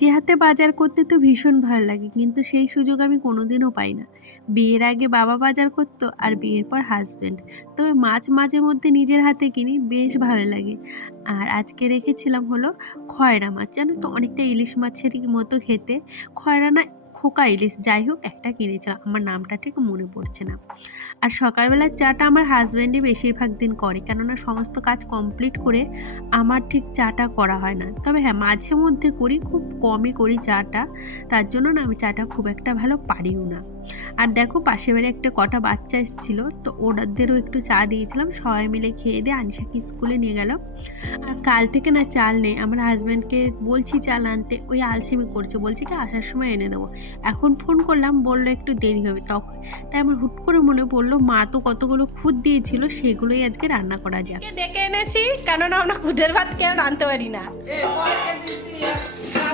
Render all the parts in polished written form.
নিজে হাতে বাজার করতে তো ভীষণ ভালো লাগে, কিন্তু সেই সুযোগ আমি কোনোদিনও পাই না। বিয়ের আগে বাবা বাজার করতো আর বিয়ের পর হাজবেন্ড। তবে মাছ মাঝে মধ্যে নিজের হাতে কিনি, বেশ ভালো লাগে। আর আজকে রেখেছিলাম হলো খয়রা মাছ, জানো তো অনেকটা ইলিশ মাছের মতো খেতে। খয়রা না খোকা ইলিশ, যাই হোক একটা কিনেছিলাম, আমার নামটা ঠিক মনে পড়ছে না। আর সকালবেলার চাটা আমার হাজব্যান্ডই বেশিরভাগ দিন করে, কেননা সমস্ত কাজ কমপ্লিট করে আমার ঠিক চাটা করা হয় না। তবে হ্যাঁ, মাঝে মধ্যে করি, খুব কমই করি চাটা। তার জন্য না আমি চাটা খুব একটা ভালো পারিও না। আর দেখো পাশে বাড়ি একটা কটা বাচ্চা এসেছিলো, তো ওদেরও একটু চা দিয়েছিলাম, সবাই মিলে খেয়ে দিয়ে আনিশাকে স্কুলে নিয়ে গেল। আর কাল থেকে না চাল নেই, আমার হাজব্যান্ডকে বলছি চাল আনতে, ওই আলসেমি করছে, বলছি কি আসার সময় এনে দেবো। এখন ফোন করলাম, বললো একটু দেরি হবে, তখন তাই আমার হুট করে মনে পড়লো মা তো কতগুলো খুদ দিয়েছিল, সেগুলোই আজকে রান্না করা যাক। ডেকে এনেছি কেননা আমরা খুদের ভাত কেউ রাঁধতে পারি না।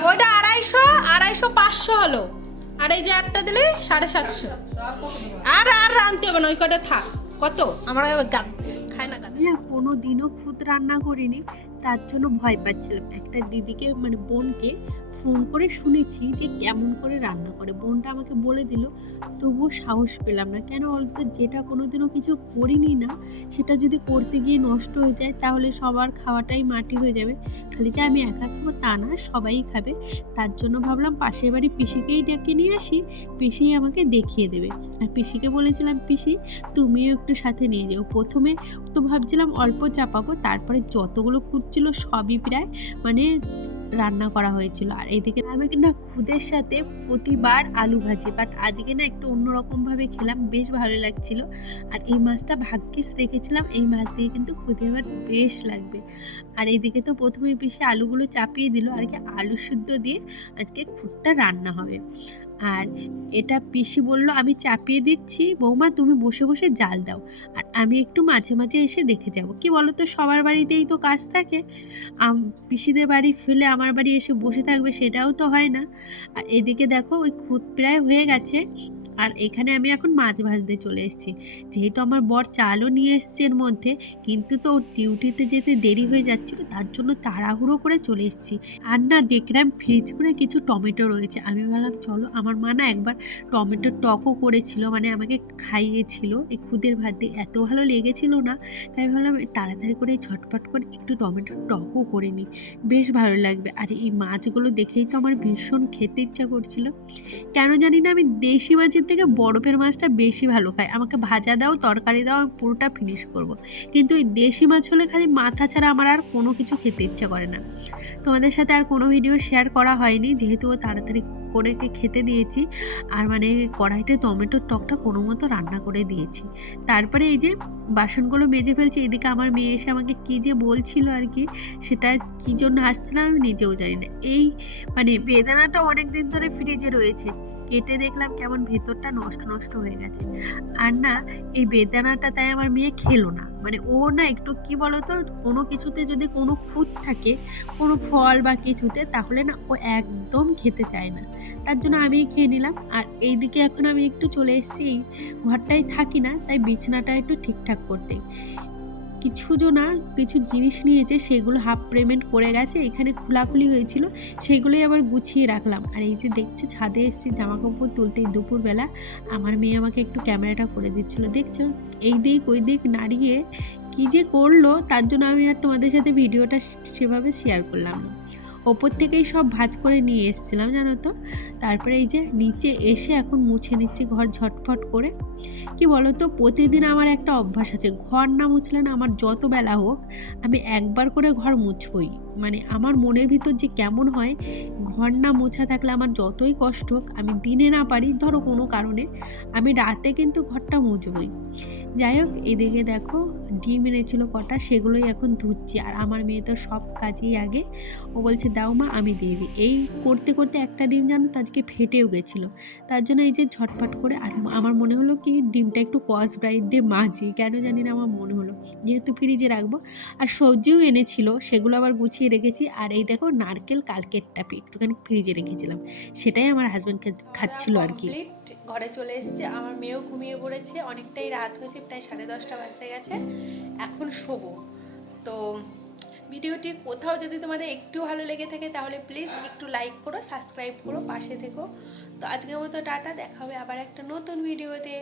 ওটা 250 হলো, আর এই যে একটা দিলে 750। আর রাঁধতে হবে না, ওই কটা থাক। কত আমরা খাই না কোনো দিনও খুদ রান্না করিনি, তার জন্য ভয় পাচ্ছিলাম। একটা দিদিকে মানে বোনকে ফোন করে শুনেছি যে কেমন করে রান্না করে, বোনটা আমাকে বলে দিল, তবুও সাহস পেলাম না। কেন বলতো, যেটা কোনোদিনও কিছু করিনি না, সেটা যদি করতে গিয়ে নষ্ট হয়ে যায় তাহলে সবার খাওয়াটাই মাটি হয়ে যাবে। খালি যে আমি একা খাবো তা না, সবাই খাবে। তার জন্য ভাবলাম পাশের বাড়ি পিসিকেই ডেকে নিয়ে আসি, পিসি আমাকে দেখিয়ে দেবে। আর পিসিকে বলেছিলাম, পিসি তুমিও একটু সাথে নিয়ে যাও। প্রথমে তো ভাবছিলাম অল্প চাপাবো, তারপরে যতগুলো খুঁজছিল সবই প্রায় মানে রান্না করা হয়েছিল। আর এদিকে আমি না খুদের সাথে প্রতিবার আলু ভাজি, বাট আজকে না একটু অন্যরকম ভাবে খেলাম, বেশ ভালো লাগছিল। আর এই মাছটা ভাগ্যিস রেখেছিলাম, এই মাছ দিয়ে কিন্তু খুদের ভাত বেশ লাগবে। আর এইদিকে তো প্রথমে পিসে আলুগুলো চাপিয়ে দিল, আর কি আলু সিদ্ধ দিয়ে আজকে খুদটা রান্না হবে। আর এটা পিসি বলল আমি চাপিয়ে দিচ্ছি, বৌমা তুমি বসে বসে জাল দাও, আর আমি একটু মাঝে মাঝে এসে দেখে যাব। কি বলো তো, সবার বাড়িতেই তো কাজ থাকে, পিসিদের বাড়ি ফেলে আমার বাড়ি এসে বসে থাকবে, সেটাও তো হয় না। আর এদিকে দেখো ওই খুদ প্রায় হয়ে গেছে। আর এখানে আমি এখন মাছ ভাজতে চলে এসেছি, যেহেতু আমার বর চালও নিয়ে এসছে এর মধ্যে, কিন্তু তো ওর ডিউটিতে যেতে দেরি হয়ে যাচ্ছিল, তার জন্য তাড়াহুড়ো করে চলে এসেছি। আর না দেখলাম ফ্রিজ করে কিছু টমেটো রয়েছে, আমি ভাবলাম চলো, আমার মা না একবার টমেটোর টকও করেছিল, মানে আমাকে খাইয়েছিল এই খুদের ভাত দিয়ে, এত ভালো লেগেছিল না, তাই ভাবলাম তাড়াতাড়ি করে ঝটপট করে একটু টমেটোর টকও করে নিই, বেশ ভালো লাগবে। আর এই মাছগুলো দেখেই তো আমার ভীষণ খেতে ইচ্ছা করছিল। কেন জানি না, আমি দেশি মাছের থেকে বরফের মাছটা বেশি ভালো খাই। আমাকে ভাজা দাও, তরকারি দাও, আমি পুরোটা ফিনিশ করব। কিন্তু এই দেশি মাছ হলে খালি মাথা ছাড়া আমার আর কোনো কিছু খেতে ইচ্ছা করে না। তোমাদের সাথে আর কোনো ভিডিও শেয়ার করা হয়নি, যেহেতু ও তাড়াতাড়ি করে খেতে দিয়েছি। আর মানে কড়াইতে টমেটোর টকটা কোনো মতো রান্না করে দিয়েছি। তারপরে এই যে বাসনগুলো মেজে ফেলছি, এদিকে আমার মেয়ে এসে আমাকে কী যে বলছিল আর কি, সেটা কী জন্য হাসছিলাম আমি নিজেও জানি না। এই মানে বেদানাটা অনেক দিন ধরে ফ্রিজে রয়েছে, কেটে দেখলাম কেমন ভেতরটা নষ্ট নষ্ট হয়ে গেছে। আর না এই বেদানাটা তাই আমার মেয়ে খেলো না, মানে ও না একটু কি বলতো, কোনো কিছুতে যদি কোনো খুঁত থাকে, কোনো ফল বা কিছুতে, তাহলে না ও একদম খেতে চায় না। তার জন্য আমি খেয়ে নিলাম। আর এইদিকে এখন আমি একটু চলে এসেছি, এই ঘরটাই থাকি না, তাই বিছানাটা একটু ঠিকঠাক করতে। কিছু জিনিস নিয়েছে, সেগুলো হাফ পেমেন্ট করে গেছে, এখানে খোলাখুলি হয়েছিল, সেগুলোই আবার গুছিয়ে রাখলাম। আর এই যে দেখছো ছাদে এসেছি জামা কাপড় তুলতে, দুপুরবেলা আমার মেয়ে আমাকে একটু ক্যামেরাটা করে দিচ্ছিল, দেখছো এই দিক ওই দিক নাড়িয়ে কী যে করলো, তার জন্য আমি আর তোমাদের সাথে ভিডিওটা সেভাবে শেয়ার করলাম না। ওপর থেকেই সব ভাঁজ করে নিয়ে এসেছিলাম জানো তো। তারপরে এই যে নিচে এসে এখন মুছে নিচ্ছি ঘর ঝটফট করে। কি বলো তো, প্রতিদিন আমার একটা অভ্যাস আছে, ঘর না মুছলে না আমার যত বেলা হোক আমি একবার করে ঘর মুছবই। মানে আমার মনের ভিতর যে কেমন হয়, ঘর না মোছা থাকলে আমার যতই কষ্ট হোক, আমি দিনে না পারি ধরো কোনো কারণে, আমি রাতে কিন্তু ঘরটা মুছবই। যাই হোক, এদিকে দেখো ডিম এনেছিল কটা, সেগুলোই এখন ধুচ্ছি। আর আমার মেয়ে তো সব কাজেই আগে, ও বলছে দাও মা আমি দিয়ে দিই। এই করতে করতে একটা ডিম জানো তো আজকে ফেটেও গেছিলো, তার জন্য এই যে ঝটপট করে। আর আমার মনে হলো কি ডিমটা একটু কস ব্রাইট দিয়ে মাজি, কেন জানি না আমার মনে হলো, যেহেতু ফ্রিজে রাখবো। আর সবজিও এনেছিল, সেগুলো আবার গুছিয়ে রেখেছি। আর এই দেখো নারকেল কালকেরটা একটুখানি ফ্রিজে রেখেছিলাম, সেটাই আমার হাজব্যান্ড খাচ্ছিল আর কি। ঘরে চলে এসেছে, আমার মেয়েও ঘুমিয়ে পড়েছে, অনেকটাই রাত হয়েছে, প্রায় 10:30 বাজতে গেছে, এখন শোবো। তো ভিডিওটি কোথাও যদি তোমাদের একটু ভালো লেগে থাকে তাহলে প্লিজ একটু লাইক করো, সাবস্ক্রাইব করো, পাশে থেকো। তো আজকের মতো টাটা, দেখা হবে আবার একটা নতুন ভিডিওতে।